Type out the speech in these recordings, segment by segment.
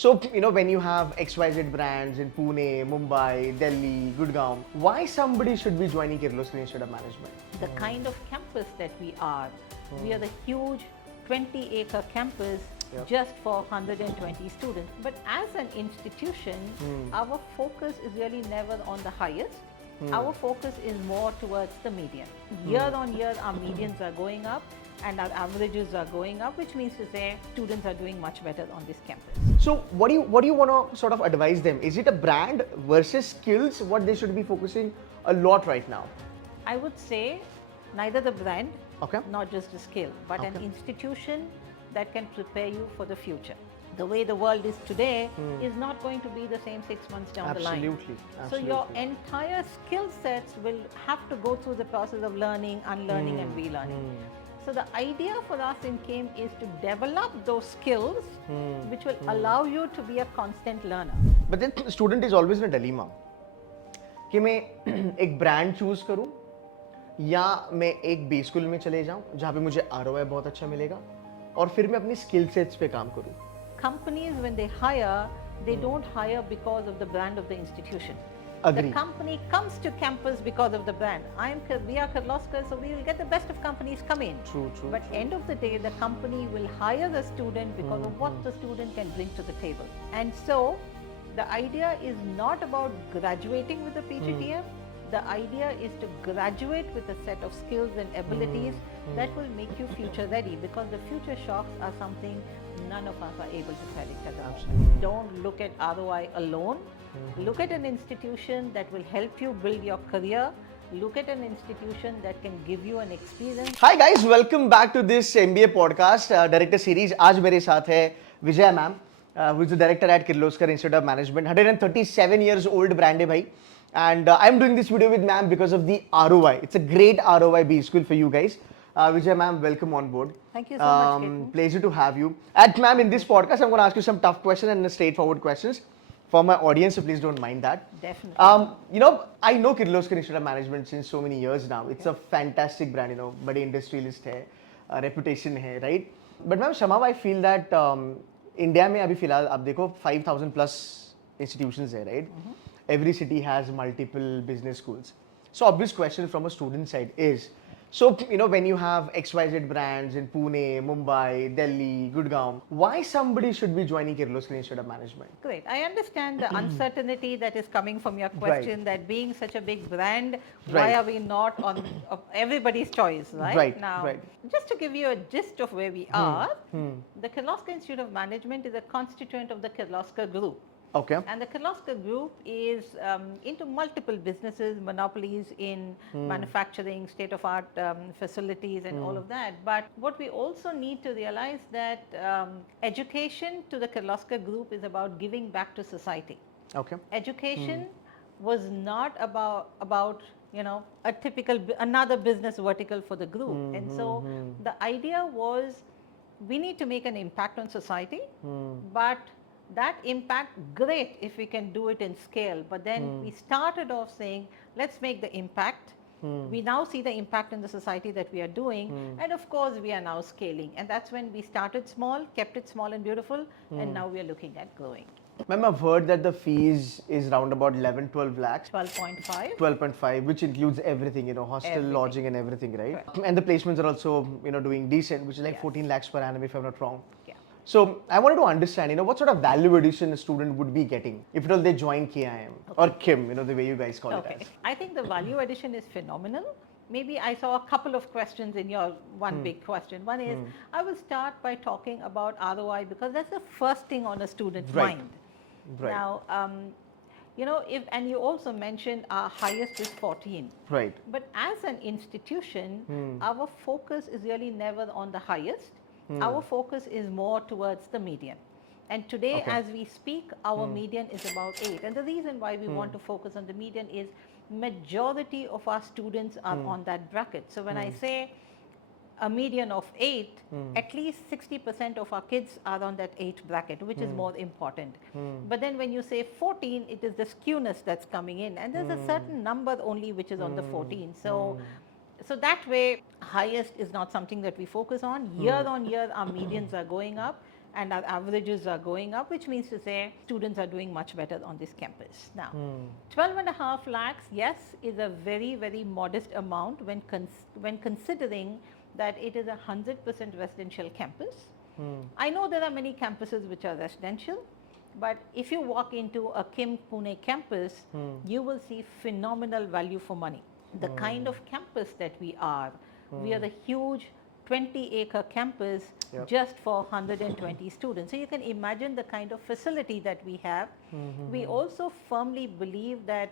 So, when you have XYZ brands in Pune, Mumbai, Delhi, Gurgaon, why somebody should be joining Kirloskar instead of management? The kind of campus that we are the huge 20-acre campus just for 120 students. But as an institution, our focus is really never on the highest. Our focus is more towards the median. Year on year, our medians are going up and our averages are going up, which means to say students are doing much better on this campus. So, what do you want to sort of advise them? Is it a brand versus skills? What they should be focusing a lot right now? I would say neither the brand, not just the skill, but an institution that can prepare you for the future. The way the world is today is not going to be the same 6 months down the line. Absolutely. So your entire skill sets will have to go through the process of learning, unlearning and relearning. So the idea for us in KIM is to develop those skills which will allow you to be a constant learner. But then student is always in a dilemma कि मैं एक brand choose करूं या मैं एक base school में चले जाऊं जहां पे मुझे ROI बहुत अच्छा मिलेगा और फिर मैं अपनी skill sets पे काम करूं. Companies, when they hire, they don't hire because of the brand of the institution. Agree. The company comes to campus because of the brand. We are Kirloskar, so we will get the best of companies come in. True. But end of the day, the company will hire the student because of what the student can bring to the table. And so, the idea is not about graduating with a PGTM. The idea is to graduate with a set of skills and abilities that will make you future ready, because the future shocks are something none of us are able to predict at the moment. Don't look at ROI alone. Look at an institution that will help you build your career. Look at an institution that can give you an experience. Hi guys, welcome back to this MBA podcast director series. आज मेरे साथ है विजय ma'am, who is the director at Kirloskar Institute of Management. 137 years old brand है भाई. And I'm doing this video with ma'am because of the ROI. It's a great ROI B school for you guys. Vijay ma'am, welcome on board. Thank you so much. Ketan. Pleasure to have you. And ma'am, in this podcast, I'm going to ask you some tough questions and straightforward questions for my audience, so please don't mind that. Definitely. I know Kirloskar Institute of Management since so many years now. It's a fantastic brand, bड़ी industrialist है, reputation है, right? But ma'am, somehow I feel that India में अभी फिलहाल आप देखो 5,000 plus institutions है, right? Every city has multiple business schools. So obvious question from a student side is, so when you have XYZ brands in Pune, Mumbai, Delhi, Gurgaon, why somebody should be joining Kirloskar Institute of Management? Great. I understand the uncertainty that is coming from your question, that being such a big brand, why are we not on everybody's choice, right? Now, just to give you a gist of where we are, the Kirloskar Institute of Management is a constituent of the Kirloskar Group. Okay. And the Kirloskar Group is into multiple businesses, monopolies in manufacturing, state-of-art facilities and all of that. But what we also need to realize that education to the Kirloskar Group is about giving back to society. Okay. Education was not about a typical another business vertical for the group. And so the idea was we need to make an impact on society, but that impact, great if we can do it in scale, but then we started off saying, let's make the impact. We now see the impact in the society that we are doing, and of course we are now scaling. And that's when we started small, kept it small and beautiful, and now we are looking at growing. Ma'am, I've heard that the fees is round about 11-12 lakhs. 12.5. 12.5, which includes everything, hostel, Everything. lodging and everything, right? Correct. And the placements are also, doing decent, which is like 14 lakhs per annum if I'm not wrong. Yeah. So I wanted to understand, what sort of value addition a student would be getting if at all they join KIM or KIM, the way you guys call it as. I think the value addition is phenomenal. Maybe I saw a couple of questions in your one big question. One is, I will start by talking about ROI because that's the first thing on a student's mind. Right. Now, and you also mentioned our highest is 14. Right. But as an institution, our focus is really never on the highest. Our focus is more towards the median. And today, as we speak, our median is about 8. And the reason why we want to focus on the median is majority of our students are on that bracket. So when I say a median of 8, at least 60% of our kids are on that 8 bracket, which is more important. But then when you say 14, it is the skewness that's coming in. And there's a certain number only which is on the 14. So that way, highest is not something that we focus on. Year on year, our medians are going up and our averages are going up, which means to say students are doing much better on this campus. Now, 12.5 lakhs, yes, is a very, very modest amount when considering that it is a 100% residential campus. I know there are many campuses which are residential, but if you walk into a Kim Pune campus, you will see phenomenal value for money. The kind of campus that we are a huge 20-acre campus just for 120 students. So you can imagine the kind of facility that we have. We also firmly believe that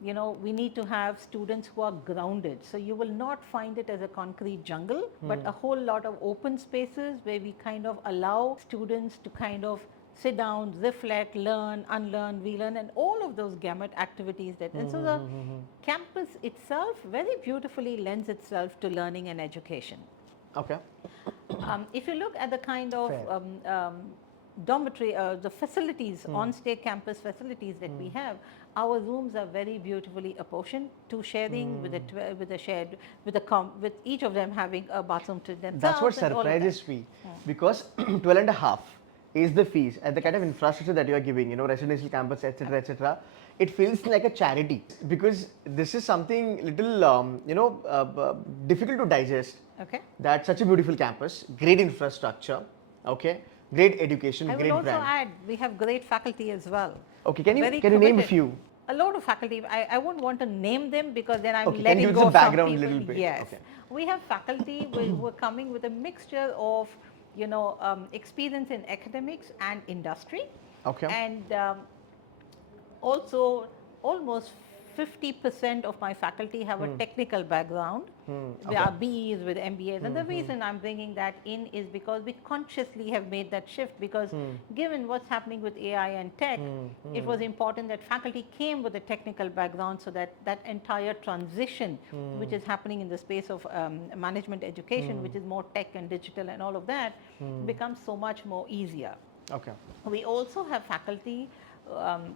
we need to have students who are grounded. So you will not find it as a concrete jungle, but a whole lot of open spaces where we kind of allow students to kind of sit down, reflect, learn, unlearn, relearn, and all of those gamut activities and so the campus itself very beautifully lends itself to learning and education. Okay. If you look at the kind of dormitory, the facilities, on-state campus facilities that we have, our rooms are very beautifully apportioned, two sharing with each of them having a bathroom to themselves. That's what surprises me, because 12.5 is the fees and the kind of infrastructure that you are giving, residential campus, etc., etc. It feels like a charity, because this is something little, difficult to digest. Okay. That's such a beautiful campus, great infrastructure, okay, great education, great brand. I will also add, we have great faculty as well. Okay, can you name a few? A lot of faculty. I won't want to name them because then I'm letting can you go give us a background some people. Little bit. Yes, okay. We have faculty who are coming with a mixture of experience in academics and industry. Okay. And also almost 50% of my faculty have a technical background. They are BEs with MBAs, and the reason I'm bringing that in is because we consciously have made that shift, because given what's happening with AI and tech, it was important that faculty came with a technical background, so that that entire transition which is happening in the space of management education, which is more tech and digital and all of that, becomes so much more easier. Okay. We also have faculty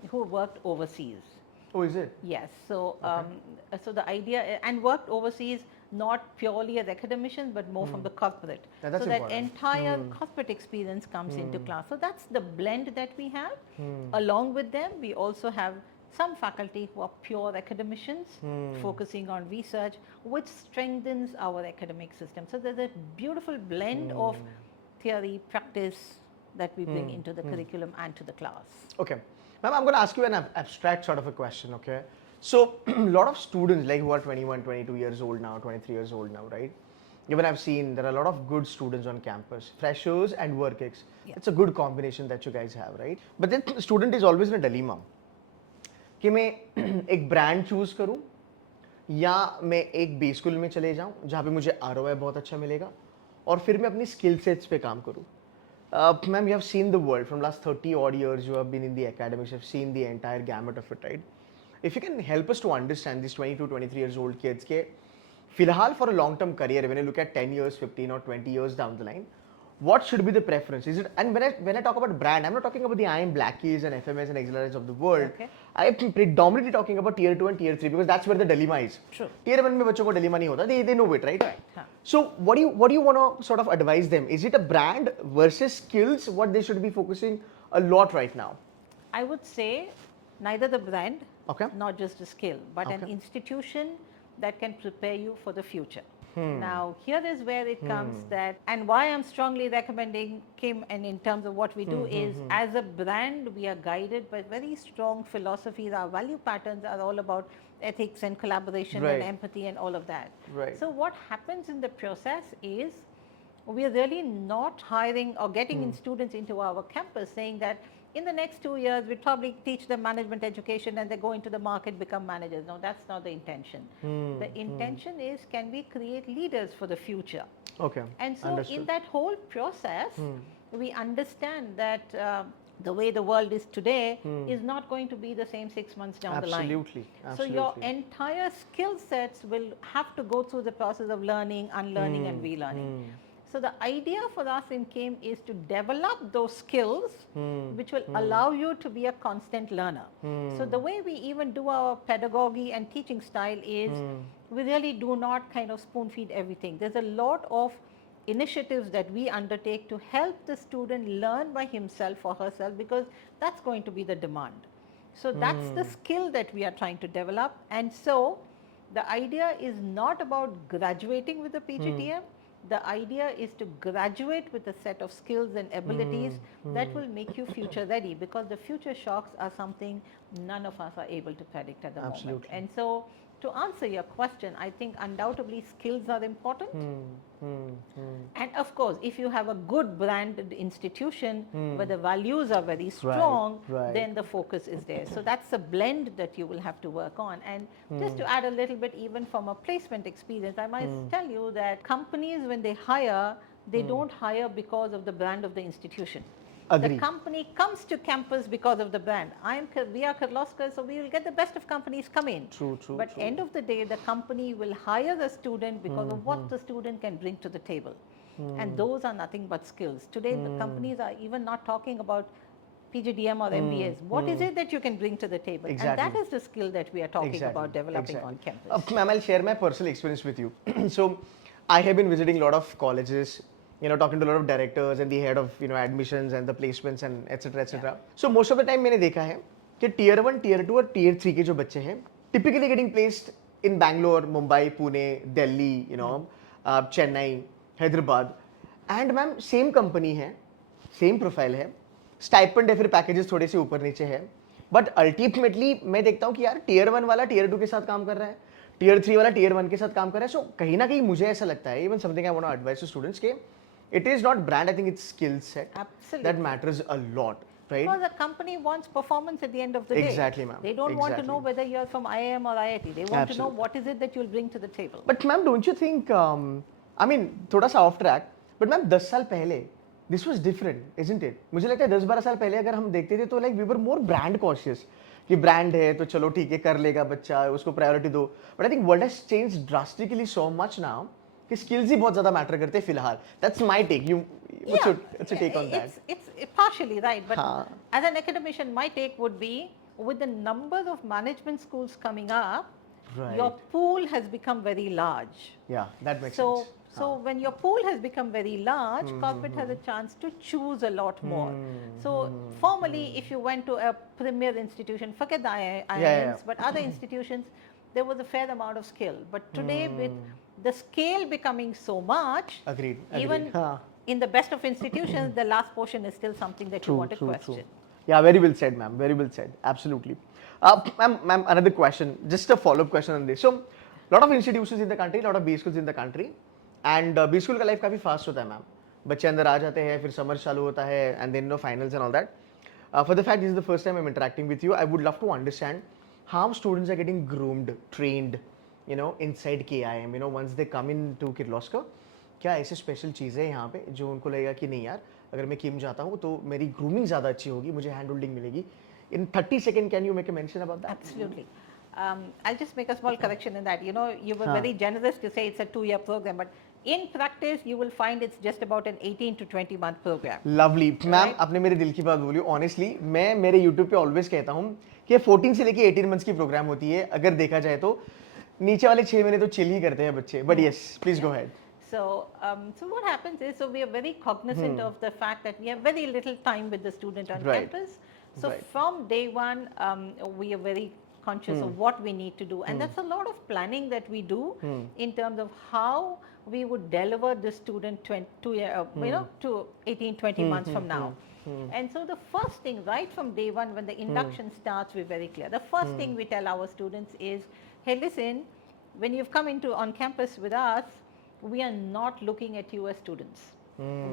who worked overseas. Oh, is it? Yes. So, so the idea, and worked overseas not purely as academicians, but more from the corporate. That's so that important. entire corporate experience comes into class. So that's the blend that we have. Along with them, we also have some faculty who are pure academicians, focusing on research, which strengthens our academic system. So there's a beautiful blend of theory, practice that we bring into the curriculum and to the class. Okay. Ma'am, I'm going to ask you an abstract sort of a question, okay? So, a lot of students like who are 21, 22 years old now, 23 years old now, right? Even I've seen there are a lot of good students on campus, freshers and work-ex. Yeah. It's a good combination that you guys have, right? But then the student is always in a dilemma. कि मैं एक brand choose करूँ या मैं एक B school में चले जाऊँ जहाँ पे मुझे ROI बहुत अच्छा मिलेगा और फिर मैं अपनी skill sets पे काम करूँ. Ma'am, you have seen the world from last 30 odd years. You have been in the academics. You have seen the entire gamut of it, right? If you can help us to understand these 22, 23 years old kids, ke filhal for a long-term career, when you look at 10 years, 15 or 20 years down the line, what should be the preference? Is it, and when I talk about brand, I'm not talking about the IIM Blackies and FMS and XLRs of the world. Okay. I'm predominantly talking about tier 2 and tier 3 because that's where the dilemma is. True. Tier 1 में बच्चों को dilemma नहीं होता. They know it, right? Correct. Huh. So what do you want to sort of advise them? Is it a brand versus skills? What they should be focusing a lot right now? I would say neither the brand, Okay. not just a skill, but an institution that can prepare you for the future. Now, here is where it comes that, and why I'm strongly recommending Kim, and in terms of what we do is, as a brand, we are guided by very strong philosophies. Our value patterns are all about ethics and collaboration Right. and empathy and all of that. Right. So what happens in the process is, we are really not hiring or getting in students into our campus saying that in the next 2 years, we probably teach them management education and they go into the market, become managers. No, that's not the intention. The intention is, can we create leaders for the future? Okay. And so Understood. in that whole process, we understand that the way the world is today is not going to be the same 6 months down the line. Absolutely. So your entire skill sets will have to go through the process of learning, unlearning and relearning. So the idea for us in Kim is to develop those skills which will allow you to be a constant learner. So the way we even do our pedagogy and teaching style is we really do not kind of spoon feed everything. There's a lot of initiatives that we undertake to help the student learn by himself or herself, because that's going to be the demand. So that's the skill that we are trying to develop. And so the idea is not about graduating with a PGTM. The idea is to graduate with a set of skills and abilities that will make you future ready, because the future shocks are something none of us are able to predict at the moment. And so to answer your question, I think undoubtedly skills are important. And of course, if you have a good branded institution where the values are very strong, then the focus is there. So that's a blend that you will have to work on. And just to add a little bit, even from a placement experience, I might tell you that companies, when they hire, they don't hire because of the brand of the institution. Agree. The company comes to campus because of the brand. We are Kirloskar, so we will get the best of companies come in. True. But end of the day, the company will hire the student because of what the student can bring to the table. And those are nothing but skills. Today, the companies are even not talking about PGDM or MBAs. What is it that you can bring to the table? Exactly. And that is the skill that we are talking about developing on campus. Ma'am, I'll share my personal experience with you. So, I have been visiting a lot of colleges, talking to a lot of directors and the head of, admissions and the placements and etc. etc. So, most of the time मैंने देखा है कि Tier 1, Tier 2 और Tier 3 के जो बच्चे हैं, typically getting placed in Bangalore, Mumbai, Pune, Delhi, Chennai, Hyderabad. And ma'am, same company है, same profile है, stipend है, फिर packages थोड़े से ऊपर नीचे है. But ultimately मैं देखता हूँ कि यार Tier 1 वाला Tier 2 के साथ काम कर रहा है, Tier 3 वाला Tier 1 के साथ काम कर रहा है. So कहीं ना कहीं मुझे ऐसा लगता है, even something I want to advise to students के it is not brand, I think it's skill set. Absolutely. That matters a lot, right? Because the company wants performance at the end of the day. Exactly, ma'am. They don't want to know whether you're from IIM or IIT. They want to know what is it that you'll bring to the table. But ma'am, don't you think, I mean, थोड़ा सा off track, but ma'am 10 साल पहले, this was different, isn't it? मुझे लगता है 10-12 साल पहले अगर हम देखते थे तो like we were more brand cautious. कि brand है तो चलो ठीक है कर लेगा बच्चा उसको priority दो. But I think world has changed drastically so much now. कि skills ही बहुत ज़्यादा matter करते हैं फिलहाल. That's my take. What's your take on that? It's partially right, but as an academician, my take would be with the number of management schools coming up, your pool has become very large. Yeah, that makes sense. So when your pool has become very large, corporate has a chance to choose a lot more. So formally, if you went to a premier institution, forget the IIMs, but other institutions, there was a fair amount of skill. But today, with the scale becoming so much, even in the best of institutions, the last portion is still something that you want to question. True. Yeah, very well said, ma'am. Very well said. Absolutely. Ma'am, another question, just a follow-up question on this. So, lot of institutions in the country, lot of B schools in the country, and B school का life काफी fast होता है, ma'am. बच्चे अंदर आ जाते हैं, फिर summer चालू होता है, and then finals and all that. For the fact this is the first time I'm interacting with you, I would love to understand how students are getting groomed, trained, inside KIM. Once they come into Kirloskar, क्या ऐसे special चीज़ें हैं यहाँ पे जो उनको लगेगा कि नहीं यार अगर मैं किम जाता हूँ तो मेरी ग्रूमिंग ज़्यादा अच्छी होगी मुझे हैंड होल्डिंग मिलेगी in 30 seconds can you make a mention about that? Absolutely. I'll just make a small correction in that. You were very generous to say it's a 2-year program, but in practice you will find it's just about an 18 to 20 month program. Lovely. Ma'am, आपने मेरे दिल की बात बोली. Honestly, मैं मेरे YouTube पे always कहता हूँ कि 14 से लेके 18 months की प्रोग्राम होती है. अगर देखा जाए तो नीचे वाले 6 महीने तो चिल ही करते हैं बच्चे. But yes, please go ahead. So what happens is, we are very cognizant of the fact that we have very little time with the student on campus. So from day one, we are very conscious of what we need to do, and that's a lot of planning that we do in terms of how we would deliver the student to 18, 20 months from now. And so the first thing, right from day one, when the induction starts, we're very clear. The first thing we tell our students is, hey, listen, when you've come on campus with us, we are not looking at you as students.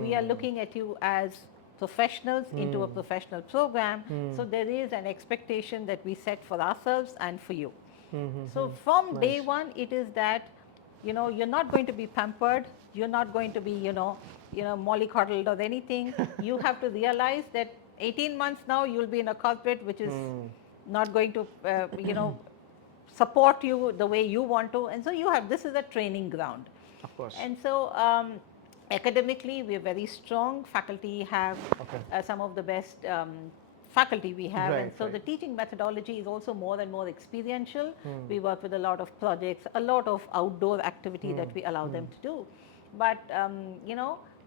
We are looking at you as professionals into a professional program. So there is an expectation that we set for ourselves and for you. So from day one, it is that, you're not going to be pampered. You're not going to be, mollycoddled or anything. You have to realize that 18 months now, you'll be in a corporate which is not going to, support you the way you want to. And so this is a training ground. Of course. And so academically, we are very strong. Faculty have some of the best faculty we have. And so the teaching methodology is also more and more experiential. We work with a lot of projects, a lot of outdoor activity that we allow them to do. but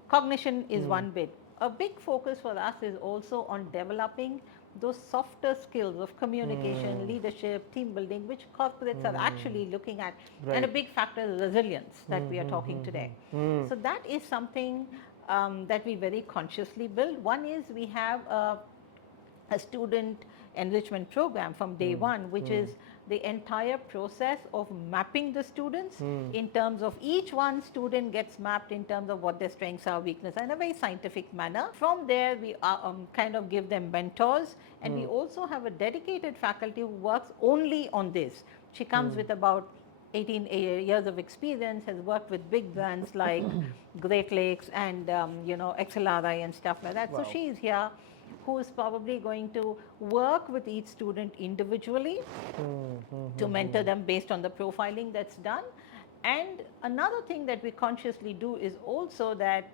cognition is one bit. A big focus for us is also on developing those softer skills of communication, leadership, team building, which corporates are actually looking at. And a big factor is resilience that we are talking today. So that is something that we very consciously build. One is we have a student enrichment program from day one, which is the entire process of mapping the students in terms of each one student gets mapped in terms of what their strengths are, weakness, in a very scientific manner. From there, we kind of give them mentors, and we also have a dedicated faculty who works only on this. She comes with about 18 years of experience, has worked with big brands like Great Lakes and XLRI and stuff like that. Wow. So she is here, who is probably going to work with each student individually to mentor them based on the profiling that's done. And another thing that we consciously do is also that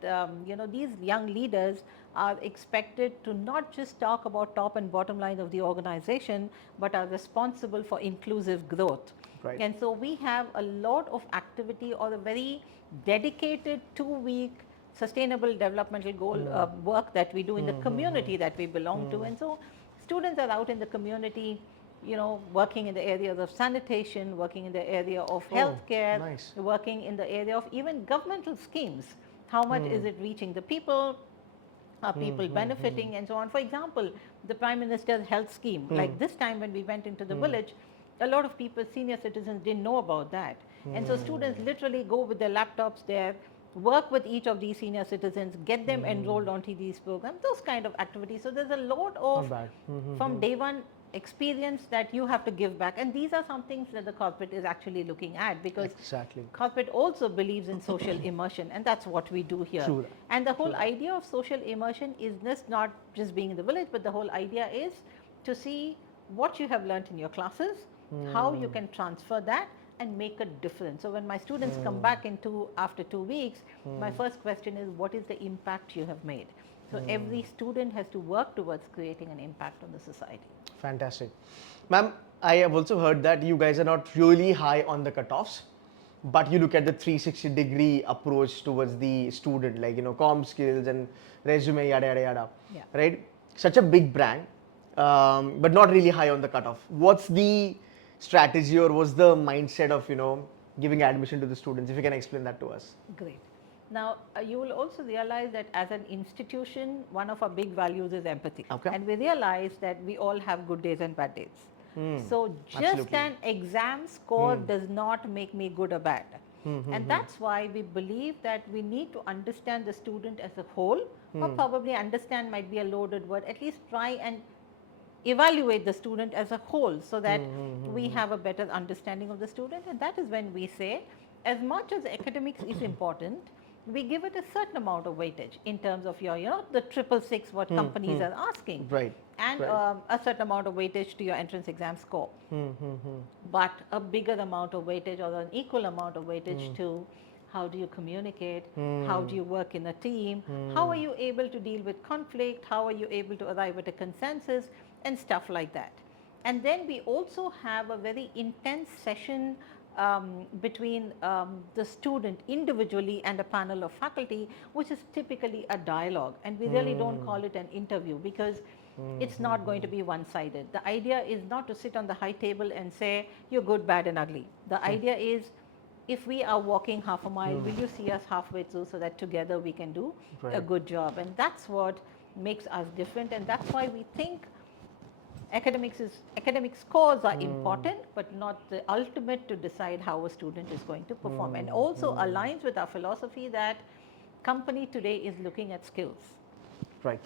these young leaders are expected to not just talk about top and bottom line of the organization, but are responsible for inclusive growth. Right. And so we have a lot of activity, or a very dedicated 2-week sustainable developmental goal work that we do in the community that we belong to. And so students are out in the community, working in the areas of sanitation, working in the area of healthcare, nice. working in the area of even governmental schemes. How much is it reaching the people? Are people benefiting, and so on? For example, the Prime Minister's health scheme, like this time when we went into the village, a lot of people, senior citizens, didn't know about that. And so students literally go with their laptops there, work with each of these senior citizens, get them enrolled onto these programs, those kind of activities. So there's a lot of, from day one, experience that you have to give back. And these are some things that the corporate is actually looking at, because corporate also believes in social immersion, and that's what we do here. True. And the whole idea of social immersion is not just being in the village, but the whole idea is to see what you have learned in your classes, how you can transfer that and make a difference. So when my students come back after 2 weeks, my first question is, what is the impact you have made? So every student has to work towards creating an impact on the society. Fantastic. Ma'am, I have also heard that you guys are not really high on the cutoffs, but you look at the 360-degree approach towards the student, like, comm skills and resume, yada, yada, yada. Yeah. Right? Such a big brand, but not really high on the cutoff. What's the strategy, or what's the mindset of, giving admission to the students? If you can explain that to us. Great. Now, you will also realize that as an institution, one of our big values is empathy. Okay. And we realize that we all have good days and bad days. So just Absolutely. an exam score does not make me good or bad. And that's why we believe that we need to understand the student as a whole, or probably understand might be a loaded word, at least try and evaluate the student as a whole, so that we have a better understanding of the student. And that is when we say, as much as academics is important, we give it a certain amount of weightage in terms of your, the 666 what companies are asking. Right. And a certain amount of weightage to your entrance exam score. But a bigger amount of weightage, or an equal amount of weightage to how do you communicate, how do you work in a team, how are you able to deal with conflict, how are you able to arrive at a consensus, and stuff like that. And then we also have a very intense session between the student individually and a panel of faculty, which is typically a dialogue. And we really don't call it an interview, because it's not going to be one-sided. The idea is not to sit on the high table and say, you're good, bad, and ugly. The idea is, if we are walking half a mile, will you see us halfway through, so that together we can do a good job? And that's what makes us different. And that's why we think academic scores are important, but not the ultimate to decide how a student is going to perform. And also aligns with our philosophy that company today is looking at skills. Right.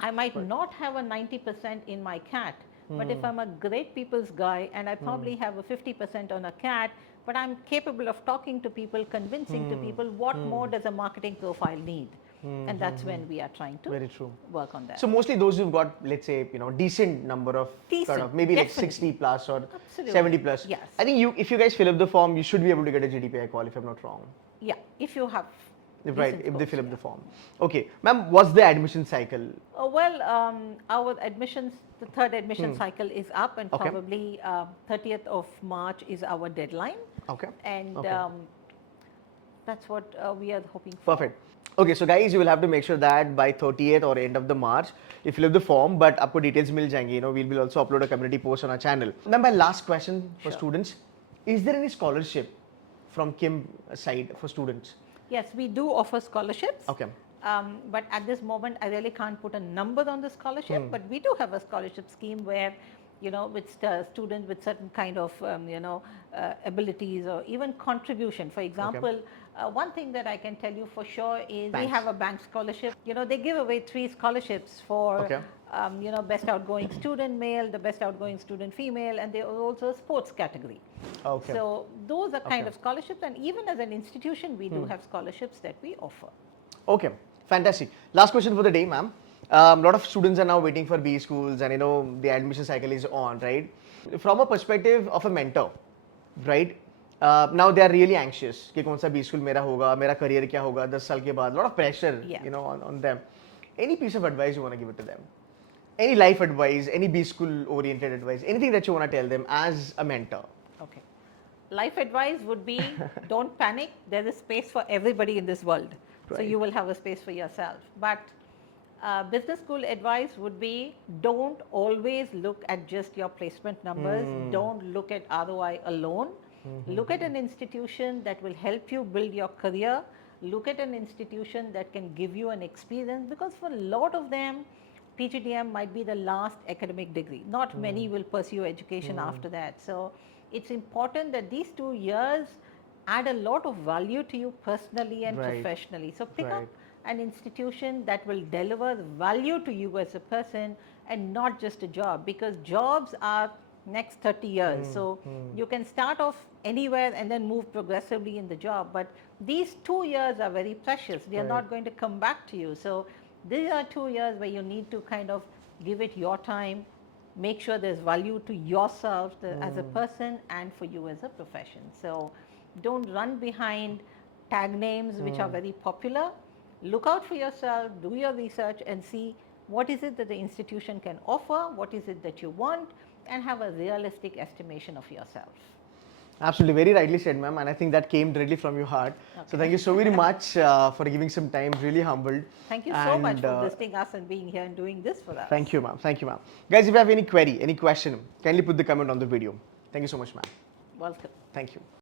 I might not have a 90% in my CAT, but if I'm a great people's guy and I probably have a 50% on a CAT, but I'm capable of talking to people, convincing to people, what more does a marketing profile need? And that's when we are trying to Very true. work on that. So mostly those who've got, let's say, decent number of Decent, maybe definitely. like 60 plus or Absolutely. 70 plus. Yes. I think if you guys fill up the form, you should be able to get a GDPI call, if I'm not wrong. Yeah, if you have. Right, decent if they scores, fill up yeah. the form. Okay, ma'am, what's the admission cycle? Our admissions, the third admission cycle is up, and Okay. probably 30th of March is our deadline. Okay. And Okay. That's what we are hoping for. Perfect. Okay, so guys, you will have to make sure that by 30th or end of the March, you fill up the form, but आपको details मिल जाएंगी. We will also upload a community post on our channel. Now, my last question for Sure. students: is there any scholarship from Kim side for students? Yes, we do offer scholarships. Okay. But at this moment, I really can't put a number on the scholarship. But we do have a scholarship scheme where, with students with certain kind of, abilities or even contribution. For example, one thing that I can tell you for sure is we have a bank scholarship. They give away 3 scholarships for, best outgoing student male, the best outgoing student female, and there are also a sports category. Okay. So those are kind of scholarships, and even as an institution, we do have scholarships that we offer. Okay, fantastic. Last question for the day, ma'am. A lot of students are now waiting for B schools, and the admission cycle is on, right? From a perspective of a mentor, right? Now they are really anxious कि कौन सा B school मेरा होगा, मेरा career क्या होगा 10 साल के बाद. Lot of pressure, on them. Any piece of advice you want to give it to them? Any life advice, any B school oriented advice, anything that you want to tell them as a mentor? Okay. Life advice would be don't panic. There is space for everybody in this world. Right. So you will have a space for yourself. But business school advice would be don't always look at just your placement numbers. Don't look at ROI alone. Look at an institution that will help you build your career. Look at an institution that can give you an experience, because for a lot of them, PGDM might be the last academic degree. Not many will pursue education after that. So it's important that these 2 years add a lot of value to you personally and professionally. So pick up an institution that will deliver value to you as a person and not just a job, because jobs are next 30 years. So you can start off anywhere and then move progressively in the job. But these 2 years are very precious. They are not going to come back to you. So these are 2 years where you need to kind of give it your time, make sure there's value to yourself as a person and for you as a profession. So don't run behind tag names which are very popular. Look out for yourself, do your research and see what is it that the institution can offer, what is it that you want, and have a realistic estimation of yourself. Absolutely, very rightly said, ma'am, and I think that came directly from your heart. Okay. So thank you so very much for giving some time, really humbled. Thank you so much for visiting us and being here and doing this for us. Thank you, ma'am. Thank you, ma'am. Guys, if you have any query, any question, kindly put the comment on the video. Thank you so much, ma'am. Welcome. Thank you.